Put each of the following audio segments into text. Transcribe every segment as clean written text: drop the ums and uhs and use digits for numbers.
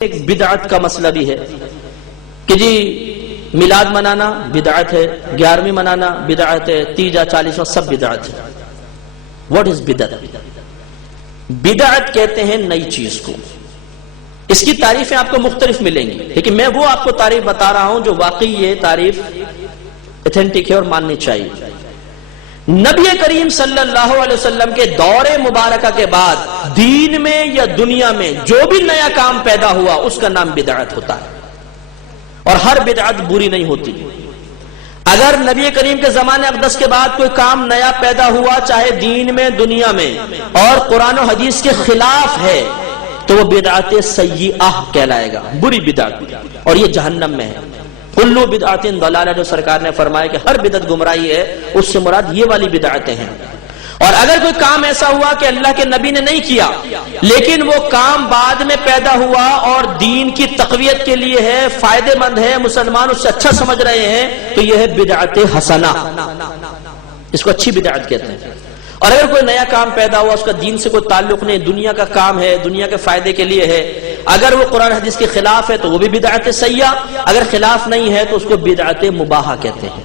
ایک بدعت کا مسئلہ بھی ہے کہ جی میلاد منانا بدعت ہے، 11ویں منانا بدعت ہے، تیجا 40واں سب بدعت ہے۔ واٹ از بدعت؟ بدعت کہتے ہیں نئی چیز کو۔ اس کی تعریفیں آپ کو مختلف ملیں گی، لیکن میں وہ آپ کو تعریف بتا رہا ہوں جو واقعی یہ تعریف ایتھینٹک ہے اور ماننی چاہیے۔ نبی کریم صلی اللہ علیہ وسلم کے دور مبارکہ کے بعد دین میں یا دنیا میں جو بھی نیا کام پیدا ہوا اس کا نام بدعت ہوتا ہے، اور ہر بدعت بری نہیں ہوتی۔ اگر نبی کریم کے زمانے اقدس کے بعد کوئی کام نیا پیدا ہوا چاہے دین میں دنیا میں اور قرآن و حدیث کے خلاف ہے تو وہ بدعت سیئہ کہلائے گا، بری بدعت، اور یہ جہنم میں ہے۔ کلو بدعت ضلالہ جو سرکار نے فرمایا کہ ہر بدعت گمراہی ہے، اس سے مراد یہ والی بدعتیں ہیں۔ اور اگر کوئی کام ایسا ہوا کہ اللہ کے نبی نے نہیں کیا لیکن وہ کام بعد میں پیدا ہوا اور دین کی تقویت کے لیے ہے، فائدے مند ہے، مسلمان اس سے اچھا سمجھ رہے ہیں، تو یہ ہے بدعت حسنہ، اس کو اچھی بدعت کہتے ہیں۔ اور اگر کوئی نیا کام پیدا ہوا اس کا دین سے کوئی تعلق نہیں، دنیا کا کام ہے، دنیا کے فائدے کے لیے ہے، اگر وہ قرآن حدیث کے خلاف ہے تو وہ بھی بدعت سیئہ، اگر خلاف نہیں ہے تو اس کو بدعت مباحہ کہتے ہیں،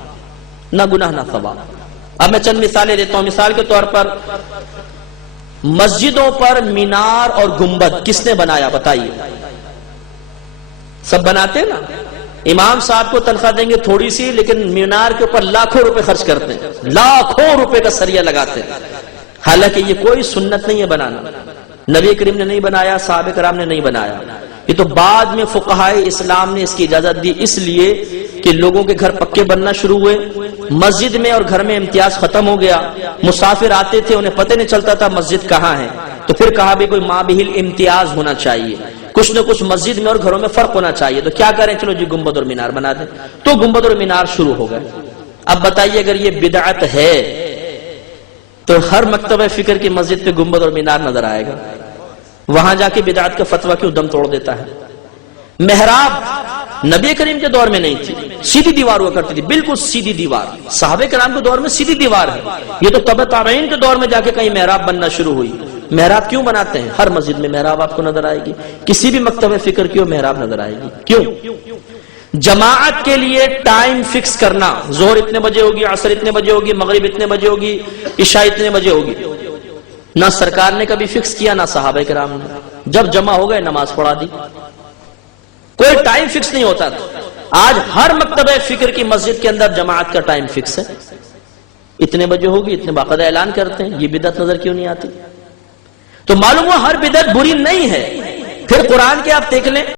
نہ گناہ نہ ثواب۔ اب میں چند مثالیں دیتا ہوں۔ مثال کے طور پر مسجدوں پر مینار اور گنبد کس نے بنایا بتائیے؟ سب بناتے ہیں نا؟ امام صاحب کو تنخواہ دیں گے تھوڑی سی، لیکن مینار کے اوپر لاکھوں روپے خرچ کرتے ہیں، لاکھوں روپے کا سریہ لگاتے ہیں، حالانکہ یہ کوئی سنت نہیں ہے بنانا۔ نبی کریم نے نہیں بنایا، صحابہ کرام نے نہیں بنایا، یہ تو بعد میں فقہائے اسلام نے اس کی اجازت دی، اس لیے کہ لوگوں کے گھر پکے بننا شروع ہوئے، مسجد میں اور گھر میں امتیاز ختم ہو گیا، مسافر آتے تھے انہیں پتہ نہیں چلتا تھا مسجد کہاں ہے، تو پھر کہا بھی کوئی مابہل امتیاز ہونا چاہیے، کچھ نہ کچھ مسجد میں اور گھروں میں فرق ہونا چاہیے، تو کیا کریں، چلو جی گنبد اور مینار بنا دیں، تو گنبد اور مینار شروع ہو گئے۔ اب بتائیے اگر یہ بدعت ہے تو ہر مکتبہ فکر کی مسجد پہ گنبد اور مینار نظر آئے گا، وہاں جا کے بدعت کا فتویٰ کیوں دم توڑ دیتا ہے؟ محراب نبی کریم کے دور میں نہیں تھی، سیدھی دیوار ہوا کرتی تھی، بالکل سیدھی دیوار، صحابہ کرام کے دور میں سیدھی دیوار ہے، یہ تو تبع تابعین کے دور میں جا کے کہیں محراب بننا شروع ہوئی۔ محراب کیوں بناتے ہیں؟ ہر مسجد میں محراب آپ کو نظر آئے گی، کسی بھی مکتبہ فکر کی محراب نظر آئے گی۔ کیوں؟ جماعت کے لیے ٹائم فکس کرنا، ظہر اتنے بجے ہوگی، عصر اتنے بجے ہوگی، مغرب اتنے بجے ہوگی، عشاء اتنے بجے ہوگی، نہ سرکار نے کبھی فکس کیا نہ صحابہ کرام نے، جب جمع ہو گئے نماز پڑھا دی، کوئی ٹائم فکس نہیں ہوتا تھا۔ آج ہر مکتبہ فکر کی مسجد کے اندر جماعت کا ٹائم فکس ہے، اتنے بجے ہوگی، اتنے باقاعدہ اعلان کرتے ہیں، یہ بدعت نظر کیوں نہیں آتی؟ تو معلوم ہوا ہر بدعت بری نہیں ہے۔ پھر قرآن کے آپ دیکھ لیں